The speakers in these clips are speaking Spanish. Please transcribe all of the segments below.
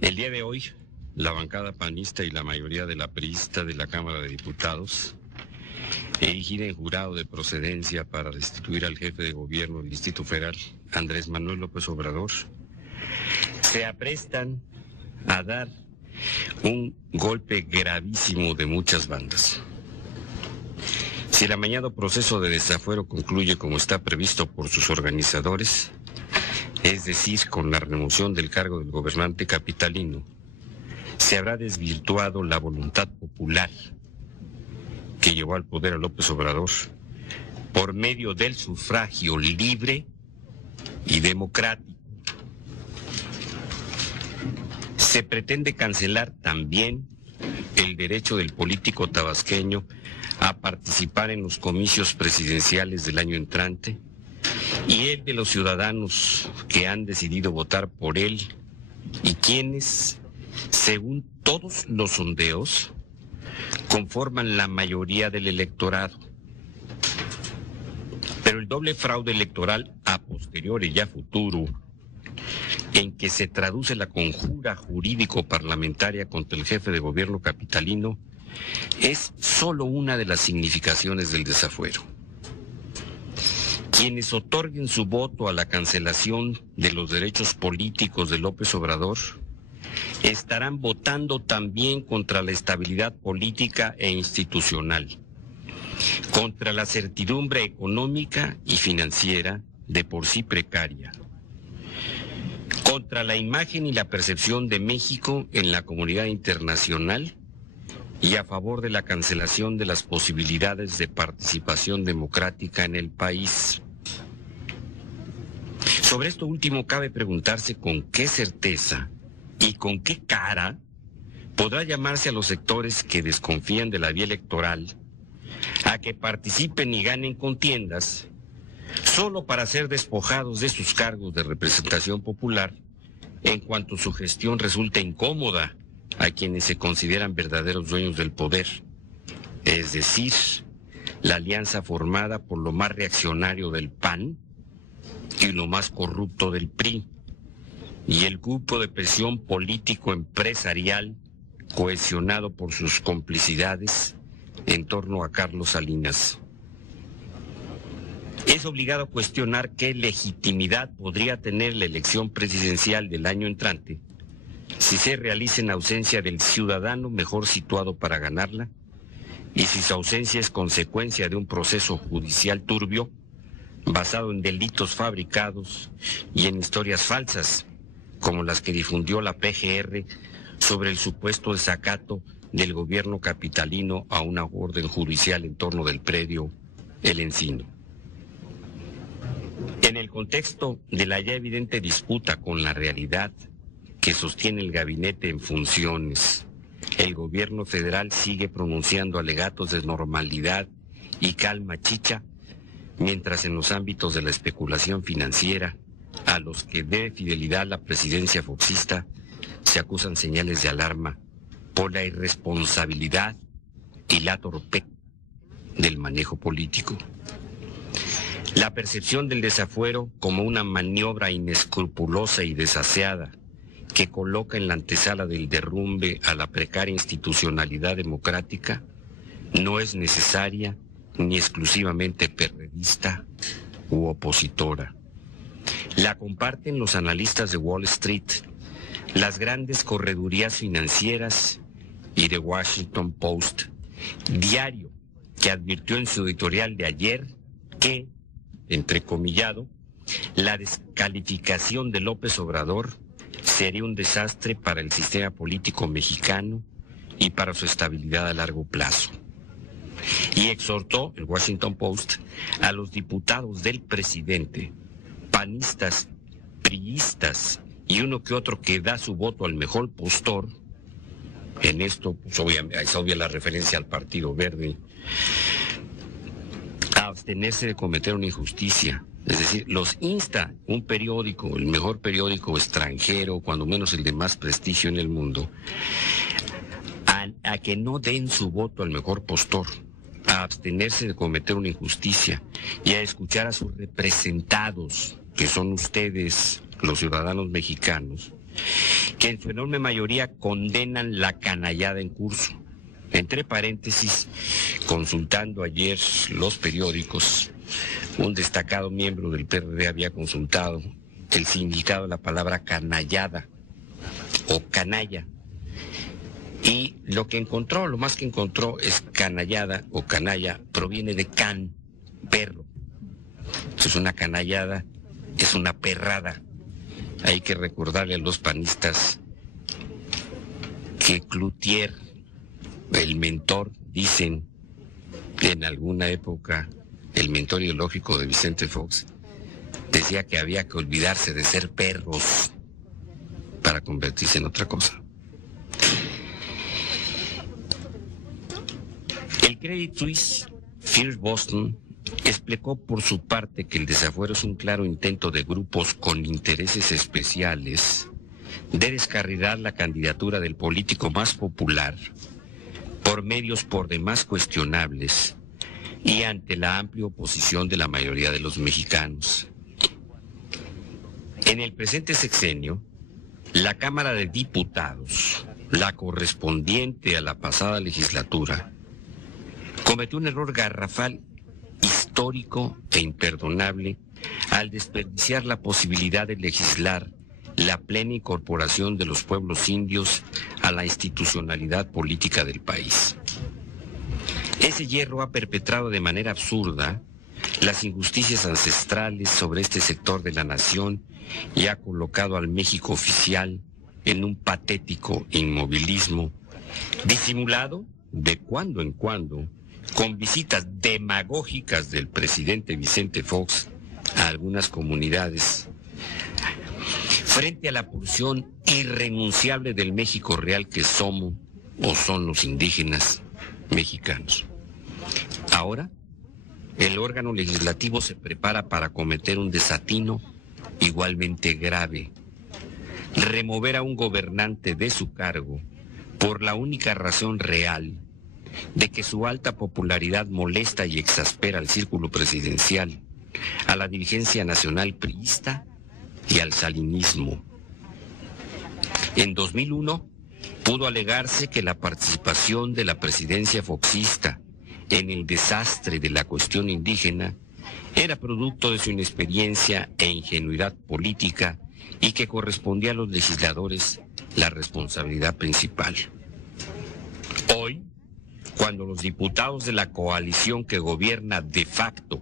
El día de hoy, la bancada panista y la mayoría de la priista de la Cámara de Diputados, erigida en jurado de procedencia para destituir al jefe de gobierno del Distrito Federal, Andrés Manuel López Obrador, se aprestan a dar un golpe gravísimo de muchas bandas. Si el amañado proceso de desafuero concluye como está previsto por sus organizadores, es decir, con la remoción del cargo del gobernante capitalino, se habrá desvirtuado la voluntad popular que llevó al poder a López Obrador por medio del sufragio libre y democrático. Se pretende cancelar también el derecho del político tabasqueño a participar en los comicios presidenciales del año entrante y el de los ciudadanos que han decidido votar por él y quienes, según todos los sondeos, conforman la mayoría del electorado. Pero el doble fraude electoral a posteriori y a futuro, en que se traduce la conjura jurídico-parlamentaria contra el jefe de gobierno capitalino, es solo una de las significaciones del desafuero. Quienes otorguen su voto a la cancelación de los derechos políticos de López Obrador estarán votando también contra la estabilidad política e institucional, contra la certidumbre económica y financiera de por sí precaria, contra la imagen y la percepción de México en la comunidad internacional y a favor de la cancelación de las posibilidades de participación democrática en el país. Sobre esto último cabe preguntarse con qué certeza y con qué cara podrá llamarse a los sectores que desconfían de la vía electoral a que participen y ganen contiendas solo para ser despojados de sus cargos de representación popular en cuanto su gestión resulta incómoda a quienes se consideran verdaderos dueños del poder, es decir, la alianza formada por lo más reaccionario del PAN y lo más corrupto del PRI, y el grupo de presión político-empresarial cohesionado por sus complicidades en torno a Carlos Salinas. Es obligado a cuestionar qué legitimidad podría tener la elección presidencial del año entrante si se realiza en ausencia del ciudadano mejor situado para ganarla y si su ausencia es consecuencia de un proceso judicial turbio basado en delitos fabricados y en historias falsas, como las que difundió la PGR sobre el supuesto desacato del gobierno capitalino a una orden judicial en torno del predio El Encino. En el contexto de la ya evidente disputa con la realidad que sostiene el gabinete en funciones, el gobierno federal sigue pronunciando alegatos de normalidad y calma chicha, mientras en los ámbitos de la especulación financiera, a los que debe fidelidad la presidencia foxista, se acusan señales de alarma por la irresponsabilidad y la torpeza del manejo político. La percepción del desafuero como una maniobra inescrupulosa y desaseada que coloca en la antesala del derrumbe a la precaria institucionalidad democrática no es necesaria ni exclusivamente perredista u opositora. La comparten los analistas de Wall Street, las grandes corredurías financieras y The Washington Post, diario que advirtió en su editorial de ayer que, entrecomillado, la descalificación de López Obrador sería un desastre para el sistema político mexicano y para su estabilidad a largo plazo. Y exhortó el Washington Post a los diputados del presidente, panistas, priistas y uno que otro que da su voto al mejor postor, en esto pues, es obvia la referencia al Partido Verde, a abstenerse de cometer una injusticia. Es decir, los insta un periódico, el mejor periódico extranjero, cuando menos el de más prestigio en el mundo, a que no den su voto al mejor postor, a abstenerse de cometer una injusticia y a escuchar a sus representados, que son ustedes, los ciudadanos mexicanos, que en su enorme mayoría condenan la canallada en curso. Entre paréntesis, consultando ayer los periódicos, un destacado miembro del PRD había consultado el significado de la palabra canallada o canalla. Y lo que encontró, lo más que encontró es canallada o canalla, proviene de can, perro. Entonces una canallada es una perrada. Hay que recordarle a los panistas que Cloutier, el mentor, dicen, en alguna época, el mentor ideológico de Vicente Fox, decía que había que olvidarse de ser perros para convertirse en otra cosa. El Credit Suisse First Boston explicó por su parte que el desafuero es un claro intento de grupos con intereses especiales de descarrilar la candidatura del político más popular por medios por demás cuestionables y ante la amplia oposición de la mayoría de los mexicanos. En el presente sexenio, la Cámara de Diputados, la correspondiente a la pasada legislatura, cometió un error garrafal, histórico e imperdonable al desperdiciar la posibilidad de legislar la plena incorporación de los pueblos indios a la institucionalidad política del país. Ese hierro ha perpetrado de manera absurda las injusticias ancestrales sobre este sector de la nación y ha colocado al México oficial en un patético inmovilismo, disimulado de cuando en cuando con visitas demagógicas del presidente Vicente Fox a algunas comunidades, frente a la porción irrenunciable del México real que somos o son los indígenas mexicanos. Ahora, el órgano legislativo se prepara para cometer un desatino igualmente grave: remover a un gobernante de su cargo por la única razón real de que su alta popularidad molesta y exaspera al círculo presidencial, a la dirigencia nacional priista y al salinismo. En 2001 pudo alegarse que la participación de la presidencia foxista en el desastre de la cuestión indígena era producto de su inexperiencia e ingenuidad política y que correspondía a los legisladores la responsabilidad principal. Hoy, cuando los diputados de la coalición que gobierna de facto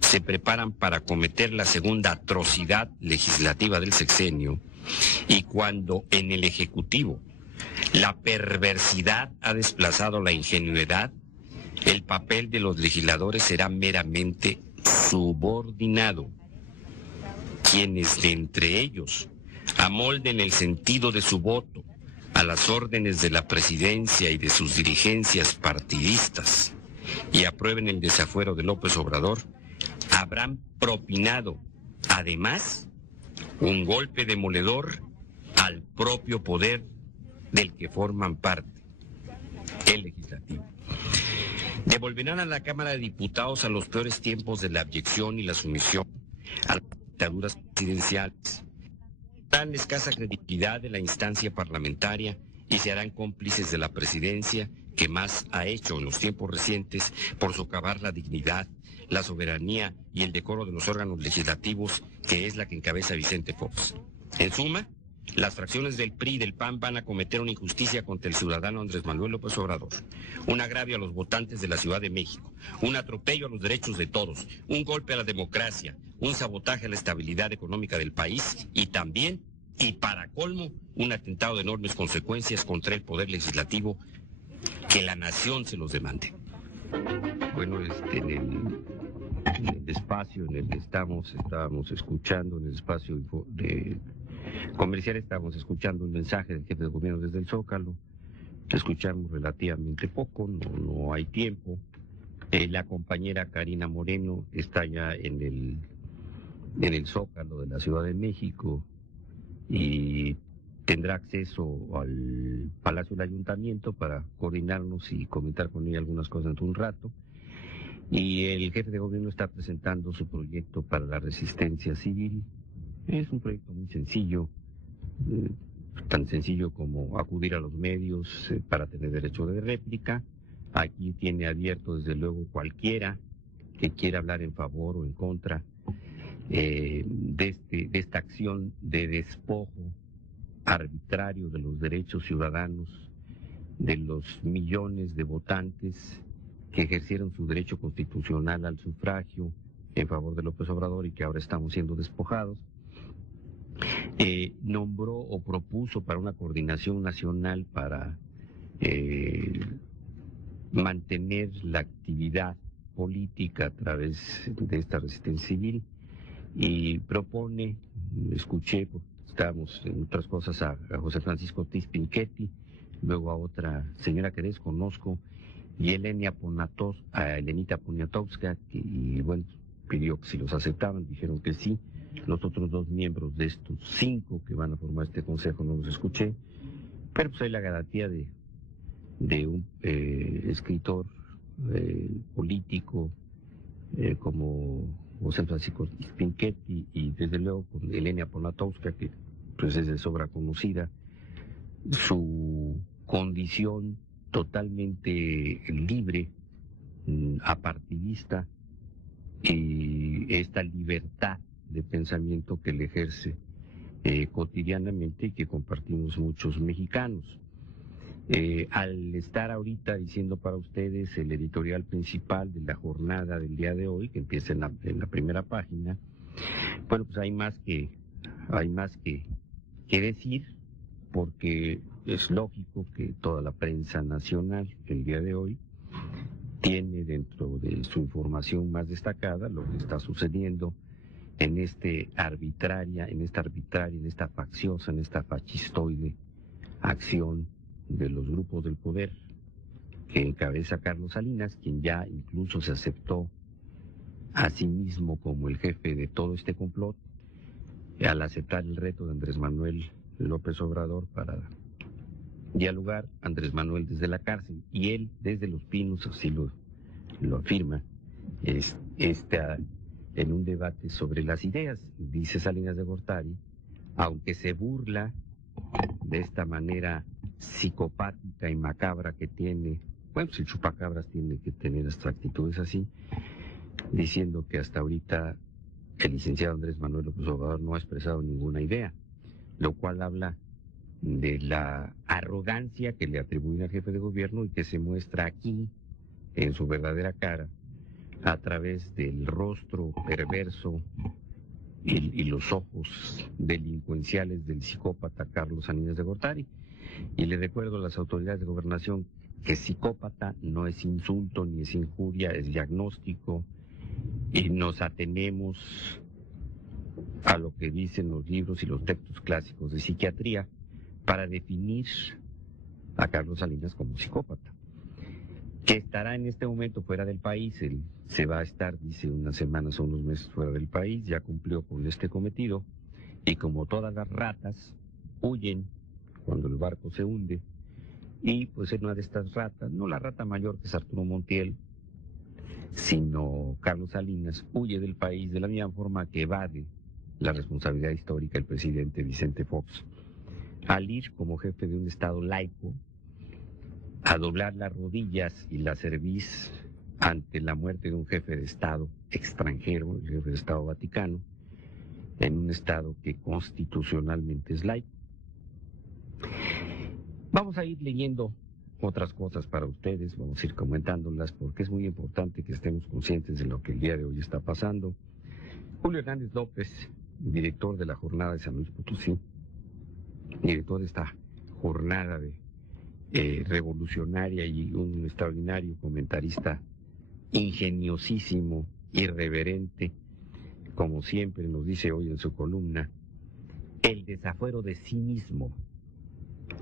se preparan para cometer la segunda atrocidad legislativa del sexenio, y cuando en el Ejecutivo la perversidad ha desplazado la ingenuidad, el papel de los legisladores será meramente subordinado. Quienes de entre ellos amolden el sentido de su voto a las órdenes de la presidencia y de sus dirigencias partidistas y aprueben el desafuero de López Obrador, habrán propinado, además, un golpe demoledor al propio poder del que forman parte, el legislativo. Devolverán a la Cámara de Diputados a los peores tiempos de la abyección y la sumisión a las dictaduras presidenciales. Tendrán escasa credibilidad de la instancia parlamentaria y se harán cómplices de la presidencia que más ha hecho en los tiempos recientes por socavar la dignidad, la soberanía y el decoro de los órganos legislativos, que es la que encabeza Vicente Fox. En suma, las fracciones del PRI y del PAN van a cometer una injusticia contra el ciudadano Andrés Manuel López Obrador, un agravio a los votantes de la Ciudad de México, un atropello a los derechos de todos, un golpe a la democracia, un sabotaje a la estabilidad económica del país y también, y para colmo, un atentado de enormes consecuencias contra el poder legislativo. Que la nación se los demande. Bueno, en el espacio en el que estábamos escuchando, en el espacio de comercial, estábamos escuchando un mensaje del jefe de gobierno desde el Zócalo. Escuchamos relativamente poco, no hay tiempo. La compañera Karina Moreno está ya en el Zócalo de la Ciudad de México y tendrá acceso al Palacio del Ayuntamiento para coordinarnos y comentar con ella algunas cosas dentro de un rato. Y el jefe de gobierno está presentando su proyecto para la resistencia civil. Es un proyecto muy sencillo, tan sencillo como acudir a los medios para tener derecho de réplica. Aquí tiene abierto, desde luego, cualquiera que quiera hablar en favor o en contra de esta acción de despojo arbitrario de los derechos ciudadanos de los millones de votantes que ejercieron su derecho constitucional al sufragio en favor de López Obrador y que ahora estamos siendo despojados. Nombró o propuso para una coordinación nacional para mantener la actividad política a través de esta resistencia civil y propone, escuché, estábamos en otras cosas, a José Francisco Ortiz Pinchetti, luego a otra señora que desconozco, y a Elenita Poniatowska, y bueno, pidió que si los aceptaban, dijeron que sí. Los otros 2 miembros de estos 5 que van a formar este consejo no los escuché, pero pues hay la garantía de un escritor político como José Francisco Pinchetti y desde luego con Elena Poniatowska, que pues es de sobra conocida, su condición totalmente libre, apartidista, y esta libertad de pensamiento que le ejerce cotidianamente y que compartimos muchos mexicanos. Al estar ahorita diciendo para ustedes el editorial principal de la jornada del día de hoy, que empieza en la primera página, bueno, pues hay más que decir, porque es lógico que toda la prensa nacional el día de hoy tiene dentro de su información más destacada lo que está sucediendo en esta facciosa, en esta fascistoide acción de los grupos del poder que encabeza Carlos Salinas, quien ya incluso se aceptó a sí mismo como el jefe de todo este complot al aceptar el reto de Andrés Manuel López Obrador para dialogar, Andrés Manuel desde la cárcel y él desde Los Pinos, así lo afirma, está en un debate sobre las ideas, dice Salinas de Gortari, aunque se burla de esta manera psicopática y macabra que tiene, bueno, si el chupacabras tiene que tener hasta actitudes así, diciendo que hasta ahorita el licenciado Andrés Manuel López Obrador no ha expresado ninguna idea, lo cual habla de la arrogancia que le atribuyen al jefe de gobierno y que se muestra aquí en su verdadera cara a través del rostro perverso y los ojos delincuenciales del psicópata Carlos Salinas de Gortari. Y le recuerdo a las autoridades de gobernación que psicópata no es insulto ni es injuria, es diagnóstico, y nos atenemos a lo que dicen los libros y los textos clásicos de psiquiatría para definir a Carlos Salinas como psicópata, que estará en este momento fuera del país. Él se va a estar, dice, unas semanas o unos meses fuera del país, ya cumplió con este cometido, y como todas las ratas, huyen cuando el barco se hunde, y pues en una de estas ratas, no la rata mayor que es Arturo Montiel, sino Carlos Salinas, huye del país de la misma forma que evade la responsabilidad histórica del presidente Vicente Fox, al ir como jefe de un Estado laico a doblar las rodillas y la cerviz ante la muerte de un jefe de Estado extranjero, el jefe de Estado Vaticano, en un Estado que constitucionalmente es laico. Vamos a ir leyendo otras cosas para ustedes, vamos a ir comentándolas porque es muy importante que estemos conscientes de lo que el día de hoy está pasando. Julio Hernández López, director de la jornada de San Luis Potosí, director de esta jornada revolucionaria y un extraordinario comentarista ingeniosísimo, irreverente, como siempre nos dice hoy en su columna, el desafuero de sí mismo.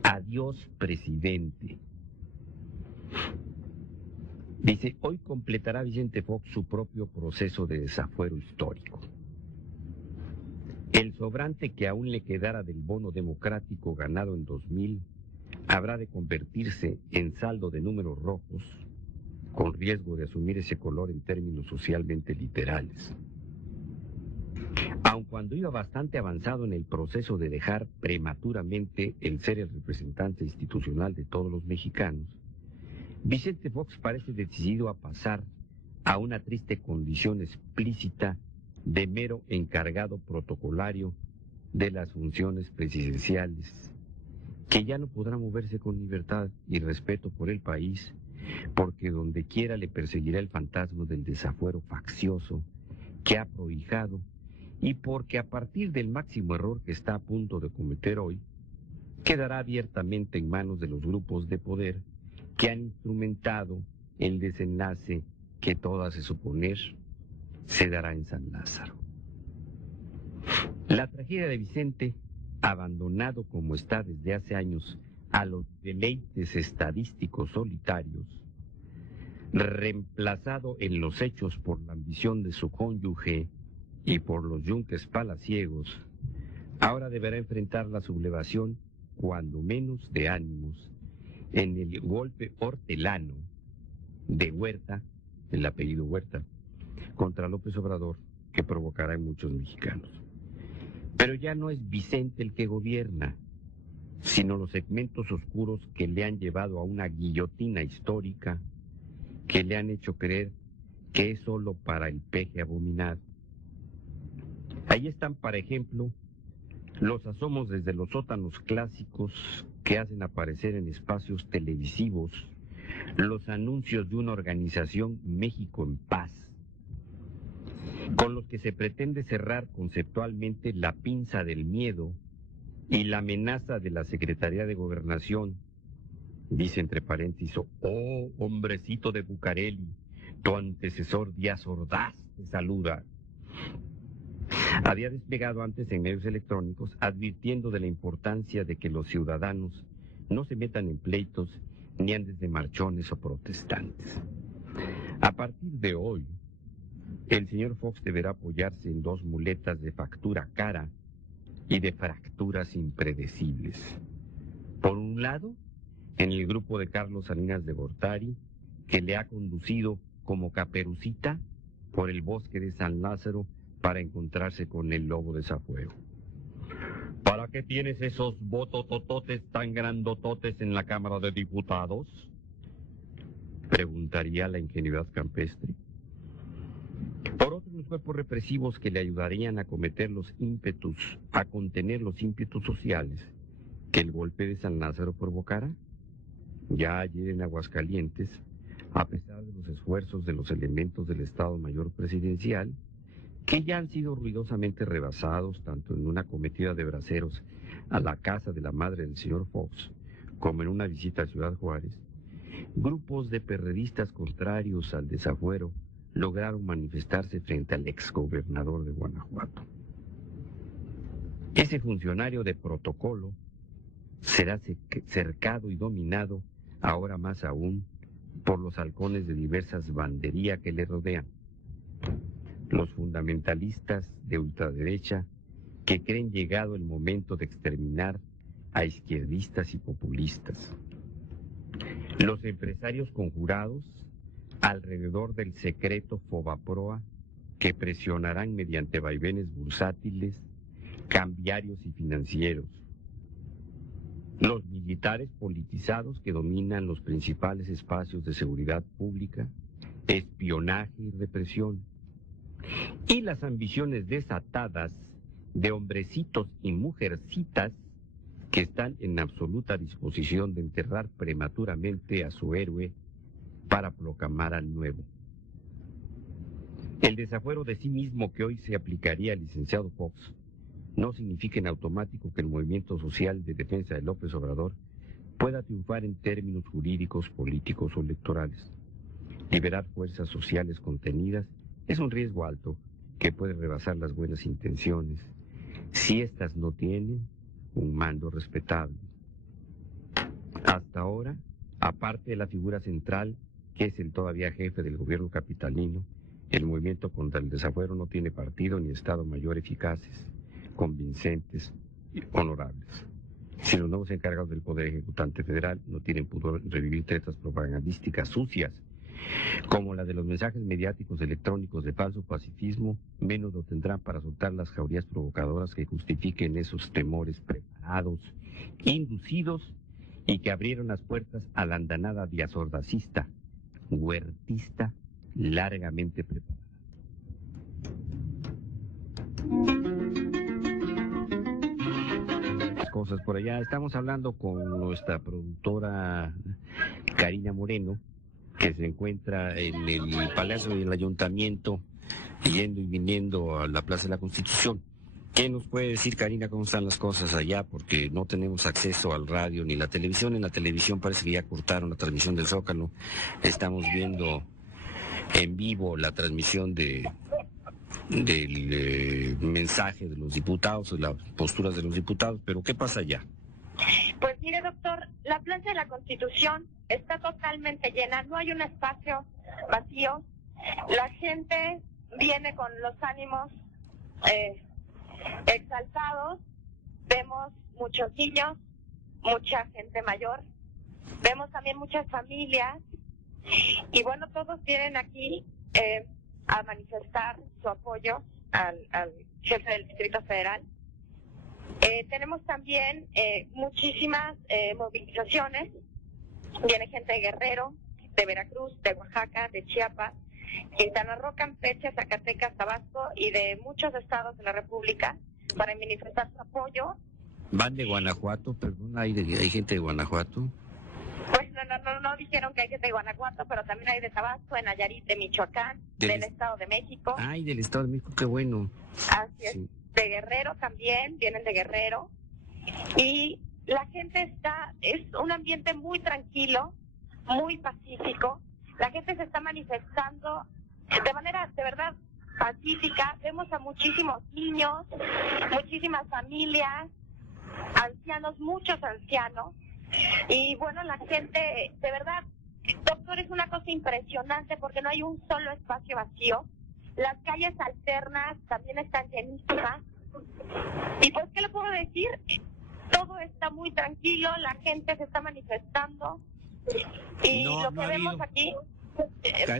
Adiós, presidente. Dice, hoy completará Vicente Fox su propio proceso de desafuero histórico. El sobrante que aún le quedara del bono democrático ganado en 2000 habrá de convertirse en saldo de números rojos, con riesgo de asumir ese color en términos socialmente literales. Aun cuando iba bastante avanzado en el proceso de dejar prematuramente el ser el representante institucional de todos los mexicanos, Vicente Fox parece decidido a pasar a una triste condición explícita de mero encargado protocolario de las funciones presidenciales, que ya no podrá moverse con libertad y respeto por el país, porque donde quiera le perseguirá el fantasma del desafuero faccioso que ha prohijado, y porque a partir del máximo error que está a punto de cometer hoy, quedará abiertamente en manos de los grupos de poder que han instrumentado el desenlace que todo hace suponer se dará en San Lázaro. La tragedia de Vicente, abandonado como está desde hace años a los deleites estadísticos solitarios, reemplazado en los hechos por la ambición de su cónyuge y por los yunques palaciegos, ahora deberá enfrentar la sublevación, cuando menos de ánimos, en el golpe hortelano de Huerta, el apellido Huerta, contra López Obrador, que provocará en muchos mexicanos. Pero ya no es Vicente el que gobierna, sino los segmentos oscuros que le han llevado a una guillotina histórica, que le han hecho creer que es solo para el peje abominado. Ahí están, por ejemplo, los asomos desde los sótanos clásicos que hacen aparecer en espacios televisivos los anuncios de una organización México en Paz, con los que se pretende cerrar conceptualmente la pinza del miedo y la amenaza de la Secretaría de Gobernación. Dice entre paréntesis: oh, hombrecito de Bucareli, tu antecesor Díaz Ordaz te saluda. Había desplegado antes en medios electrónicos advirtiendo de la importancia de que los ciudadanos no se metan en pleitos ni anden de marchones o protestantes. A partir de hoy, el señor Fox deberá apoyarse en dos muletas de factura cara y de fracturas impredecibles. Por un lado, en el grupo de Carlos Salinas de Gortari, que le ha conducido como caperucita por el bosque de San Lázaro para encontrarse con el lobo de Zafuero. ¿Para qué tienes esos bototototes tan grandototes en la Cámara de Diputados?, preguntaría la ingenuidad campestre. Por otro, los cuerpos represivos que le ayudarían a contener los ímpetus sociales que el golpe de San Lázaro provocara. Ya ayer en Aguascalientes, a pesar de los esfuerzos de los elementos del Estado Mayor Presidencial, que ya han sido ruidosamente rebasados tanto en una cometida de braceros a la casa de la madre del señor Fox, como en una visita a Ciudad Juárez, grupos de perredistas contrarios al desafuero lograron manifestarse frente al exgobernador de Guanajuato. Ese funcionario de protocolo será cercado y dominado, ahora más aún, por los halcones de diversas banderías que le rodean. Los fundamentalistas de ultraderecha que creen llegado el momento de exterminar a izquierdistas y populistas. Los empresarios conjurados alrededor del secreto Fobaproa, que presionarán mediante vaivenes bursátiles, cambiarios y financieros. Los militares politizados que dominan los principales espacios de seguridad pública, espionaje y represión. Y las ambiciones desatadas de hombrecitos y mujercitas que están en absoluta disposición de enterrar prematuramente a su héroe para proclamar al nuevo. El desafuero de sí mismo que hoy se aplicaría al licenciado Fox no significa en automático que el movimiento social de defensa de López Obrador pueda triunfar en términos jurídicos, políticos o electorales. Liberar fuerzas sociales contenidas es un riesgo alto que puede rebasar las buenas intenciones si éstas no tienen un mando respetable. Hasta ahora, aparte de la figura central, que es el todavía jefe del gobierno capitalino, el movimiento contra el desafuero no tiene partido ni Estado Mayor eficaces, convincentes y honorables. Si los nuevos encargados del Poder Ejecutante Federal no tienen pudor en revivir tretas propagandísticas sucias como la de los mensajes mediáticos electrónicos de falso pacifismo, menos lo tendrán para soltar las jaurías provocadoras que justifiquen esos temores preparados, inducidos y que abrieron las puertas a la andanada diazordacista, huertista, largamente preparada. Cosas por allá. Estamos hablando con nuestra productora Karina Moreno, que se encuentra en el Palacio del Ayuntamiento, yendo y viniendo a la Plaza de la Constitución. ¿Qué nos puede decir, Karina, cómo están las cosas allá? Porque no tenemos acceso al radio ni la televisión. En la televisión parece que ya cortaron la transmisión del Zócalo. Estamos viendo en vivo la transmisión del mensaje de los diputados, de las posturas de los diputados, pero ¿qué pasa allá? Pues mire, doctor, la Plaza de la Constitución está totalmente llena, no hay un espacio vacío, la gente viene con los ánimos exaltados, vemos muchos niños, mucha gente mayor, vemos también muchas familias, y bueno, todos vienen aquí a manifestar su apoyo al jefe del Distrito Federal. Tenemos también muchísimas movilizaciones. Viene gente de Guerrero, de Veracruz, de Oaxaca, de Chiapas, Quintana Roo, Campeche, Zacatecas, Tabasco y de muchos estados de la República para manifestar su apoyo. ¿Van de Guanajuato? Perdón, ¿hay gente de Guanajuato? Pues no dijeron que hay gente de Guanajuato, pero también hay de Tabasco, de Nayarit, de Michoacán, del Estado de México. Ay, del Estado de México, qué bueno. Así es. Sí. De Guerrero también, vienen de Guerrero. Y la gente es un ambiente muy tranquilo, muy pacífico. La gente se está manifestando de manera, de verdad, pacífica. Vemos a muchísimos niños, muchísimas familias, ancianos, muchos ancianos. Y bueno, la gente, de verdad, doctor, es una cosa impresionante porque no hay un solo espacio vacío. Las calles alternas también están llenísimas. Y pues, ¿qué le puedo decir? Todo está muy tranquilo, la gente se está manifestando. Y lo que vemos aquí...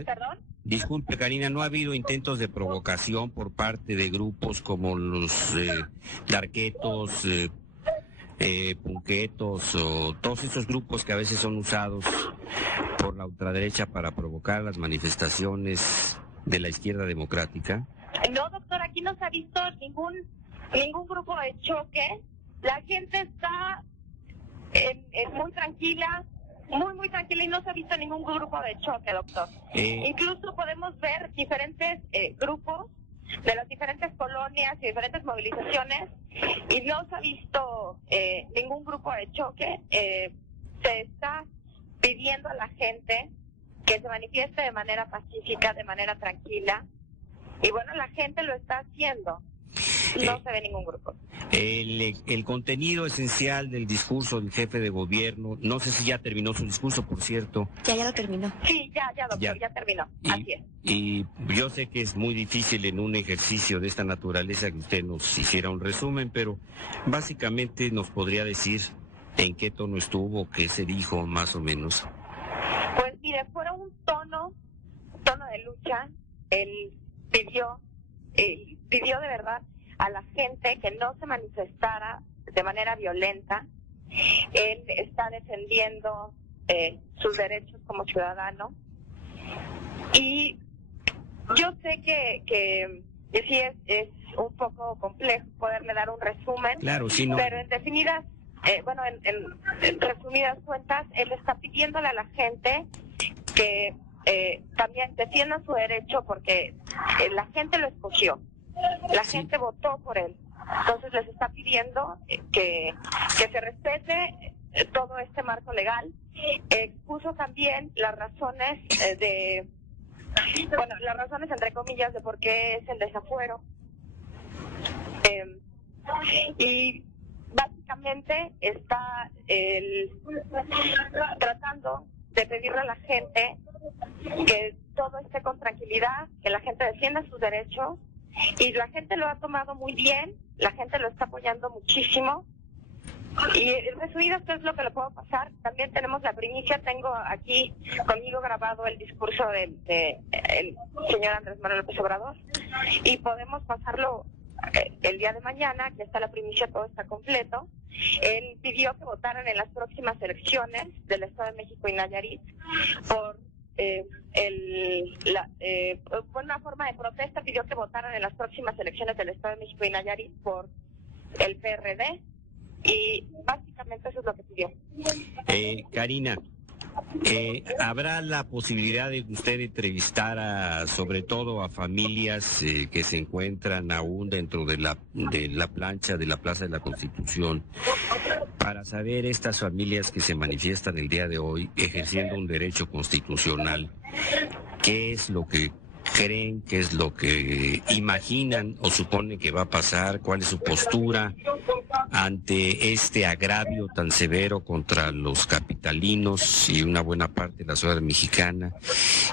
¿Perdón? Disculpe, Karina, ¿no ha habido intentos de provocación por parte de grupos como los darquetos, punquetos o todos esos grupos que a veces son usados por la ultraderecha para provocar las manifestaciones de la izquierda democrática? No, doctor, aquí no se ha visto ningún grupo de choque. La gente está muy tranquila, muy tranquila, y no se ha visto ningún grupo de choque, doctor. Incluso podemos ver diferentes grupos de las diferentes colonias y diferentes movilizaciones, y no se ha visto ningún grupo de choque. Se está pidiendo a la gente que se manifieste de manera pacífica, de manera tranquila, y bueno, la gente lo está haciendo. No se ve ningún grupo. El contenido esencial del discurso del jefe de gobierno, no sé si ya terminó su discurso, por cierto. Ya lo terminó. Sí, ya, doctor, ya terminó. Así es. Y yo sé que es muy difícil en un ejercicio de esta naturaleza que usted nos hiciera un resumen, pero básicamente nos podría decir en qué tono estuvo, qué se dijo más o menos. Pues mire, fue un tono de lucha. Él pidió de verdad a la gente que no se manifestara de manera violenta. Él está defendiendo sus derechos como ciudadano. Y yo sé que sí es un poco complejo poderle dar un resumen, claro, sí, no. Pero en definidas, en resumidas cuentas, él está pidiéndole a la gente que también defienda su derecho, porque la gente lo escogió. La gente votó por él. Entonces les está pidiendo que se respete todo este marco legal. Expuso también las razones las razones entre comillas de por qué es el desafuero. Y básicamente está tratando de pedirle a la gente que todo esté con tranquilidad, que la gente defienda sus derechos. Y la gente lo ha tomado muy bien, la gente lo está apoyando muchísimo. Y resumido, esto es lo que le puedo pasar. También tenemos la primicia, tengo aquí conmigo grabado el discurso de el señor Andrés Manuel López Obrador, y podemos pasarlo el día de mañana, que está la primicia, todo está completo. Él pidió que votaran en las próximas elecciones del Estado de México y Nayarit por una forma de protesta, pidió que votaran en las próximas elecciones del Estado de México y Nayarit por el PRD, y básicamente eso es lo que pidió. Karina, ¿habrá la posibilidad de usted entrevistar sobre todo a familias que se encuentran aún dentro de la plancha de la Plaza de la Constitución, para saber estas familias que se manifiestan el día de hoy ejerciendo un derecho constitucional, qué es lo que creen, qué es lo que imaginan o suponen que va a pasar, cuál es su postura ante este agravio tan severo contra los capitalinos y una buena parte de la sociedad mexicana?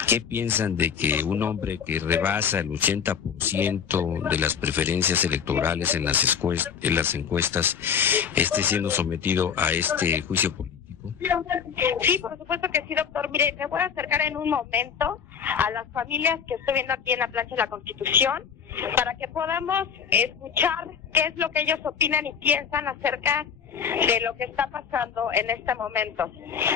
¿Qué piensan de que un hombre que rebasa el 80% de las preferencias electorales en las encuestas esté siendo sometido a este juicio político? Sí, por supuesto que sí, doctor. Mire, me voy a acercar en un momento a las familias que estoy viendo aquí en la plancha de la Constitución, para que podamos escuchar qué es lo que ellos opinan y piensan acerca de lo que está pasando en este momento.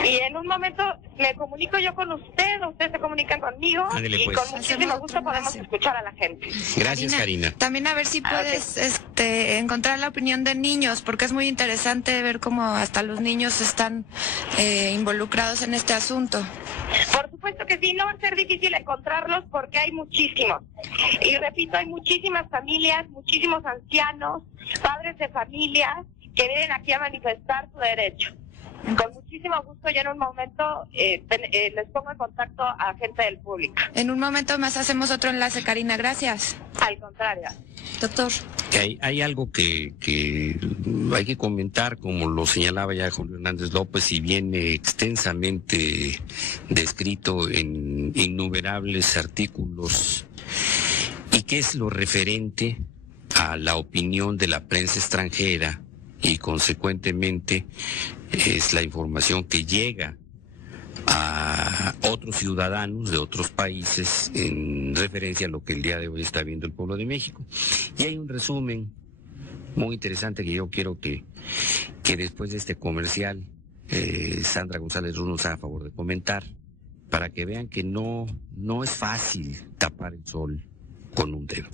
Y en un momento me comunico yo con usted, ustedes se comunican conmigo. Ándale, pues. Y con muchísimo gusto podemos escuchar a la gente. Gracias, Karina. También a ver si puedes encontrar la opinión de niños, porque es muy interesante ver cómo hasta los niños están involucrados en este asunto. Por supuesto que sí, no va a ser difícil encontrarlos porque hay muchísimos. Y repito, hay muchísimas familias, muchísimos ancianos, padres de familia que vienen aquí a manifestar su derecho. Con muchísimo gusto, yo en un momento les pongo en contacto a gente del público. En un momento más hacemos otro enlace, Karina, gracias. Al contrario. Doctor. Hay algo que hay que comentar, como lo señalaba ya Julio Hernández López, y viene extensamente descrito en innumerables artículos, y que es lo referente a la opinión de la prensa extranjera, y consecuentemente es la información que llega a otros ciudadanos de otros países en referencia a lo que el día de hoy está viendo el pueblo de México. Y hay un resumen muy interesante que yo quiero que después de este comercial Sandra González Ruz nos haga a favor de comentar, para que vean que no es fácil tapar el sol con un dedo.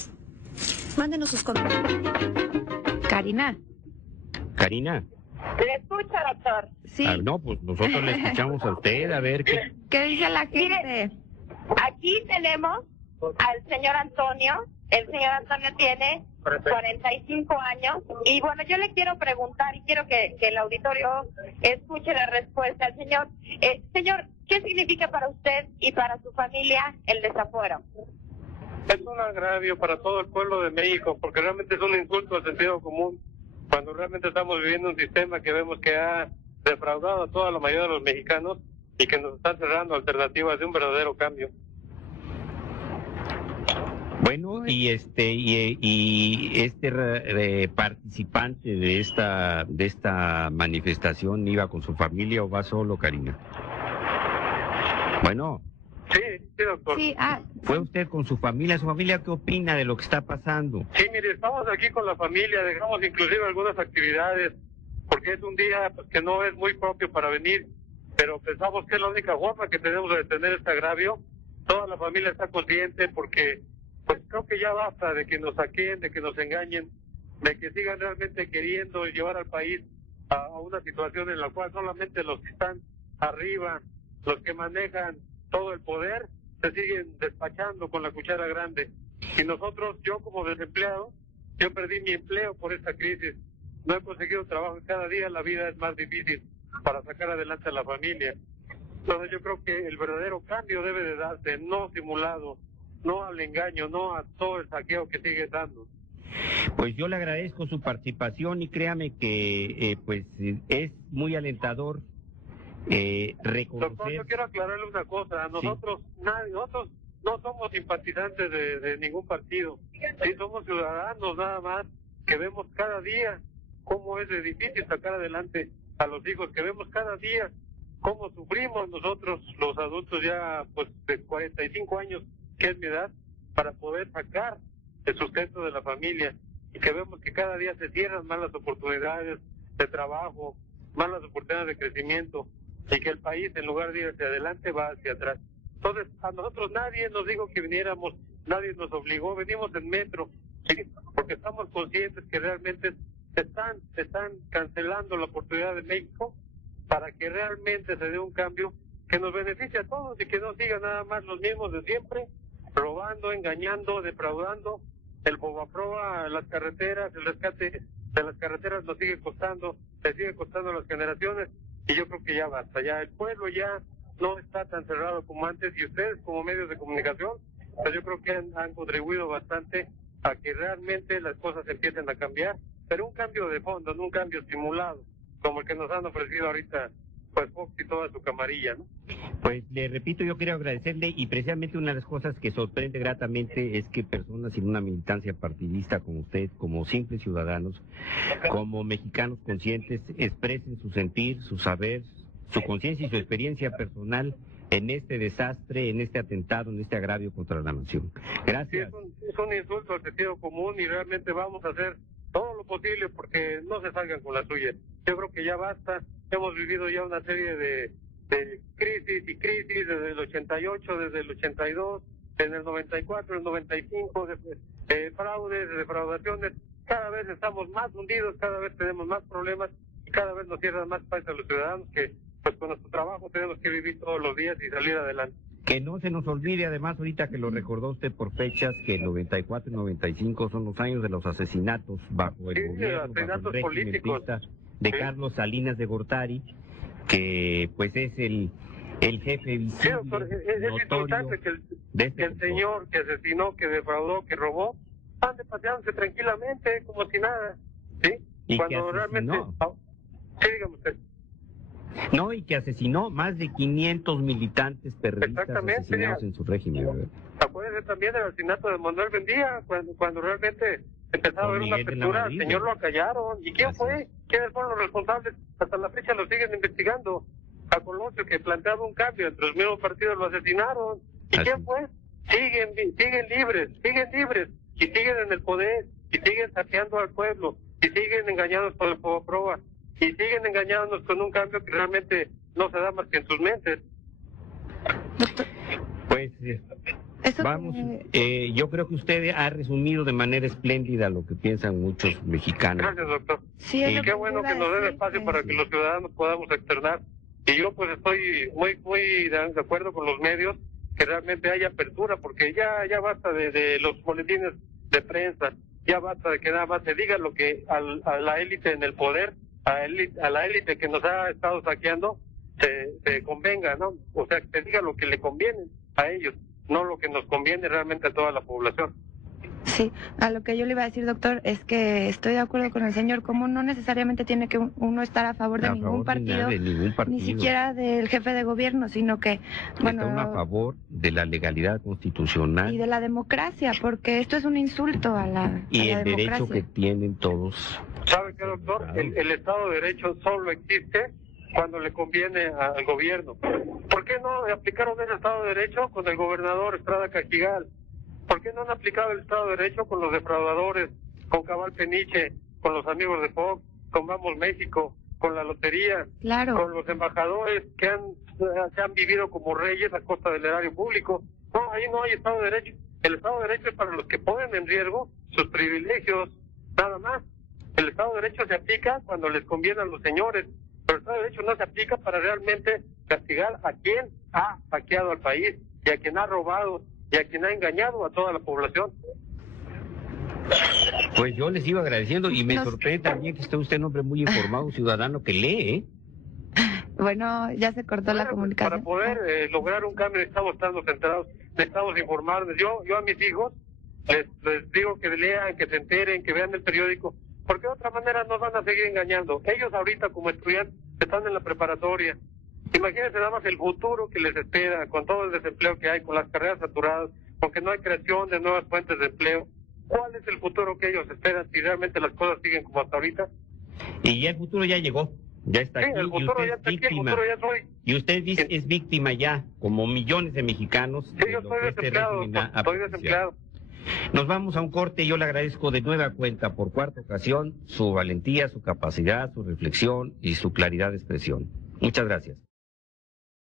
Mándenos sus comentarios. Karina. Le escucho, doctor. Sí. No, pues nosotros le escuchamos a usted, a ver qué... ¿Qué dice la gente? Mire, aquí tenemos al señor Antonio. El señor Antonio tiene 45 años. Y bueno, yo le quiero preguntar, y quiero que el auditorio escuche la respuesta al señor. Señor, ¿qué significa para usted y para su familia el desafuero? Es un agravio para todo el pueblo de México, porque realmente es un insulto al sentido común, cuando realmente estamos viviendo un sistema que vemos que ha defraudado a toda la mayoría de los mexicanos y que nos está cerrando alternativas de un verdadero cambio. Bueno, y participante de esta manifestación, ¿iba con su familia o va solo, Karina? Bueno. Sí, doctor. Sí, ¿Fue usted con su familia? ¿Su familia qué opina de lo que está pasando? Sí, mire, estamos aquí con la familia, dejamos inclusive algunas actividades, porque es un día pues, que no es muy propio para venir, pero pensamos que es la única forma que tenemos de detener este agravio. Toda la familia está consciente, porque pues creo que ya basta de que nos saquen, de que nos engañen, de que sigan realmente queriendo llevar al país a una situación en la cual solamente los que están arriba, los que manejan todo el poder, se siguen despachando con la cuchara grande. Y nosotros, yo como desempleado, yo perdí mi empleo por esta crisis. No he conseguido trabajo y cada día la vida es más difícil para sacar adelante a la familia. Entonces yo creo que el verdadero cambio debe de darse, no simulado, no al engaño, no a todo el saqueo que sigue dando. Pues yo le agradezco su participación y créame que pues es muy alentador reconocer... Doctor, yo quiero aclararle una cosa. Nosotros, sí. Nosotros no somos simpatizantes de ningún partido. Sí, somos ciudadanos nada más que vemos cada día cómo es de difícil sacar adelante a los hijos, que vemos cada día cómo sufrimos nosotros, los adultos ya pues de 45 años, que es mi edad, para poder sacar el sustento de la familia, y que vemos que cada día se cierran más las oportunidades de trabajo, más las oportunidades de crecimiento, y que el país, en lugar de ir hacia adelante, va hacia atrás. Entonces, a nosotros nadie nos dijo que viniéramos, nadie nos obligó, venimos en metro, ¿sí? Porque estamos conscientes que realmente están cancelando la oportunidad de México para que realmente se dé un cambio que nos beneficie a todos y que no sigan nada más los mismos de siempre, robando, engañando, defraudando. El Fobaproa, las carreteras, el rescate de las carreteras nos sigue costando, le sigue costando a las generaciones, y yo creo que ya basta, ya el pueblo ya no está tan cerrado como antes, y ustedes como medios de comunicación, pues yo creo que han contribuido bastante a que realmente las cosas empiecen a cambiar, pero un cambio de fondo, no un cambio simulado, como el que nos han ofrecido ahorita pues Fox y toda su camarilla, ¿no? Pues le repito, yo quiero agradecerle, y precisamente una de las cosas que sorprende gratamente es que personas sin una militancia partidista como usted, como simples ciudadanos, como mexicanos conscientes, expresen su sentir, su saber, su conciencia y su experiencia personal en este desastre, en este atentado, en este agravio contra la nación. Gracias. Sí, es un insulto al sentido común, y realmente vamos a hacer todo lo posible porque no se salgan con la suya. Yo creo que ya basta. Hemos vivido ya una serie de crisis y crisis desde el 88, desde el 82, en el 94, el 95, fraudes, defraudaciones. Cada vez estamos más hundidos, cada vez tenemos más problemas, y cada vez nos cierran más países a los ciudadanos que pues con nuestro trabajo tenemos que vivir todos los días y salir adelante. Que no se nos olvide, además, ahorita que lo recordó usted por fechas, que el 94 y 95 son los años de los asesinatos bajo el gobierno, bajo el régimen priista de Carlos Salinas de Gortari, que pues es el jefe visible, sí, doctor, es importante que el señor que asesinó, que defraudó, que robó, ande paseándose tranquilamente, como si nada, ¿sí? Y cuando realmente... Sí, dígame usted. No, y que asesinó más de 500 militantes perredistas asesinados en su régimen, ¿verdad? Acuérdense también del asesinato de Manuel Bendía, cuando realmente empezaba a haber una apertura, al señor lo acallaron. ¿Y quién fue? ¿Quiénes fueron los responsables? Hasta la fecha lo siguen investigando. A Colosio, que planteaba un cambio entre los mismos partidos, lo asesinaron. ¿Y quién fue? Siguen libres, y siguen en el poder, y siguen saqueando al pueblo, y siguen engañados por el Fobaproa, y siguen engañándonos con un cambio que realmente no se da más que en sus mentes. Pues vamos, yo creo que usted ha resumido de manera espléndida lo que piensan muchos mexicanos. Gracias, doctor. Sí, y qué bueno que nos den espacio para que los ciudadanos podamos externar. Y yo pues estoy muy de acuerdo con los medios, que realmente haya apertura, porque ya basta de los boletines de prensa, ya basta de que nada más se diga lo que a la élite en el poder, a la élite que nos ha estado saqueando, se convenga, ¿no? O sea, que se diga lo que le conviene a ellos, no lo que nos conviene realmente a toda la población. Sí, a lo que yo le iba a decir, doctor, es que estoy de acuerdo con el señor, como no necesariamente tiene que uno estar a favor de ningún partido, ni siquiera del jefe de gobierno, sino que, bueno... Está uno a favor de la legalidad constitucional. Y de la democracia, porque esto es un insulto a la democracia. Derecho que tienen todos. ¿Sabe qué, doctor? El Estado de Derecho solo existe cuando le conviene al gobierno. ¿Por qué no aplicaron ese Estado de Derecho con el gobernador Estrada Cajigal? ¿Por qué no han aplicado el Estado de Derecho con los defraudadores, con Cabal Peniche, con los amigos de Fox, con Vamos México, con la lotería, con los embajadores que se han vivido como reyes a costa del erario público? No, ahí no hay Estado de Derecho. El Estado de Derecho es para los que ponen en riesgo sus privilegios, nada más. El Estado de Derecho se aplica cuando les conviene a los señores, pero el Estado de Derecho no se aplica para realmente castigar a quien ha saqueado al país y a quien ha robado y a quien ha engañado a toda la población. Pues yo les iba agradeciendo, y me sorprende también que esté usted un hombre muy informado, un ciudadano que lee, Bueno, ya se cortó la comunicación. Para poder lograr un cambio necesitamos estar centrados, necesitamos informarnos. Yo a mis hijos les digo que lean, que se enteren, que vean el periódico, porque de otra manera nos van a seguir engañando. Ellos ahorita como estudiantes están en la preparatoria. Imagínense nada más el futuro que les espera, con todo el desempleo que hay, con las carreras saturadas, porque no hay creación de nuevas fuentes de empleo. ¿Cuál es el futuro que ellos esperan si realmente las cosas siguen como hasta ahorita? Y ya el futuro ya llegó, ya está aquí, el futuro ya está aquí, el futuro ya soy. Y usted es víctima ya, como millones de mexicanos. Sí, yo estoy desempleado, Nos vamos a un corte y yo le agradezco de nueva cuenta por cuarta ocasión su valentía, su capacidad, su reflexión y su claridad de expresión. Muchas gracias.